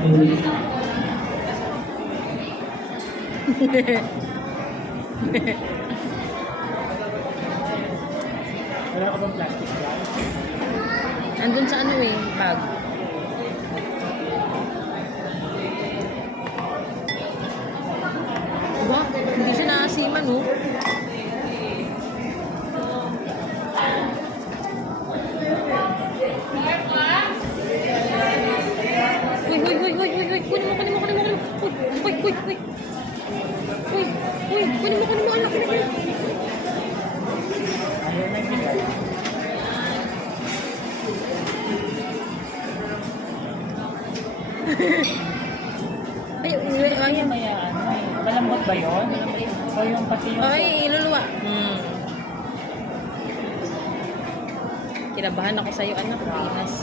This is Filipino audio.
Wala ka bang plastic bag? Andun sa ano eh, bag. Diba? Hindi siya naasiman, oh. Uy, uy, uy, uy, uy, uy, kunin mo, kunin mo, kunin mo, kunin mo. Uy, uy, uy, uy. Uy, uy, kunin mo, anak, kunin mo. Ayaw na bigay. Ay, uy, ay, Maya, ano eh. Malambot ba yun? O yung pati yung... ay, iluluwa. Kinabahan ako sa'yo, anak, Pinas.